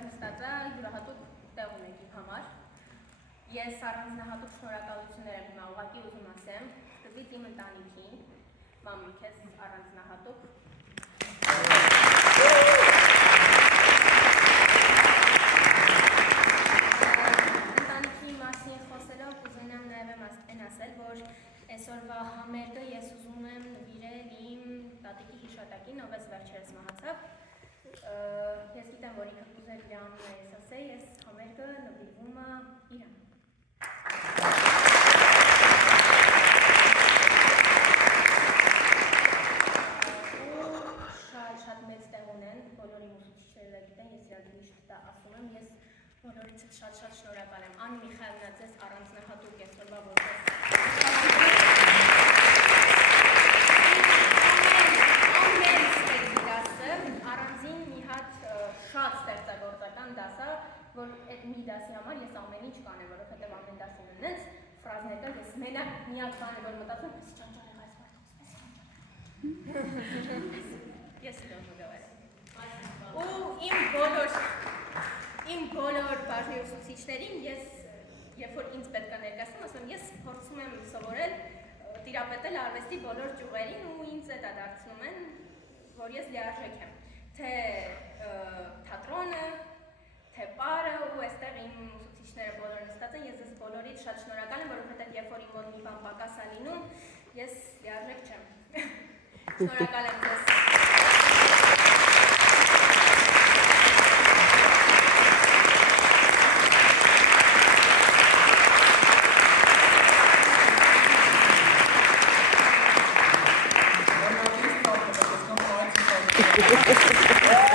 որտեղ նստած է յուրահատուկ տեղ ունեք իմ համար։ Ես առանձնահատուկ շնորհակալություններ եմ հիմա ուղղակի ուզում ասեմ սկզբից իմ ընտանիքին, մամի քեզ առանձնահատուկ ընտանիքի մասին խոսելով կուզենամ նաև այն ասել, որ այսօրվա համերգը ես ուզում եմ նվիրել իմ տատիկի հիշատակին, ով էս վերջերս մահացավ։ Ես գիտեմ, որ ինքը կուզեր իր անունը ես ասել, ես համերգը նվիրվում եմ իրան։ Շատ մեծ տեղ ունեն, բոլոր իմ ուսուցիչները գիտեն, ես իրար միշտ ասում եմ, ես բոլորիցս շատ շնորհակալ եմ։ Անի Միխայելնա, ձեզ առանձնահատուկ այսօրվա առանձին մի հատ շատ ստեղծագործական դաս է, որ այդ մի դասի համար ես ամեն ինչ կանեմ, որովհետև ամեն դասում ունենց ֆրազները, ես մենակ միակ բանը, որ մտածում եմ, ճանճան ես իրոք գավեր ու իմ բոլոր բաժնի ուսուցիչներին ես, երբ որ ինձ պետք է ներկայացնում, ասում եմ, ես փորձում եմ սովորել տիրապետել արվեստի բոլոր ճյուղերին ու ինձ դա դարձնում են, որ ես լիարժեք եմ, թե թատրոնը, թե պարը ու այստեղ իմ ուսուցիչները բոլոր նստած են, ես ես բոլորից շատ շնորհակալ եմ, որովհետև երբ որ իմ մոտ մի բան պակաս է լինում, ես լիարժեք չեմ։ Շնորհակալ եմ ձեզ։ Thank you.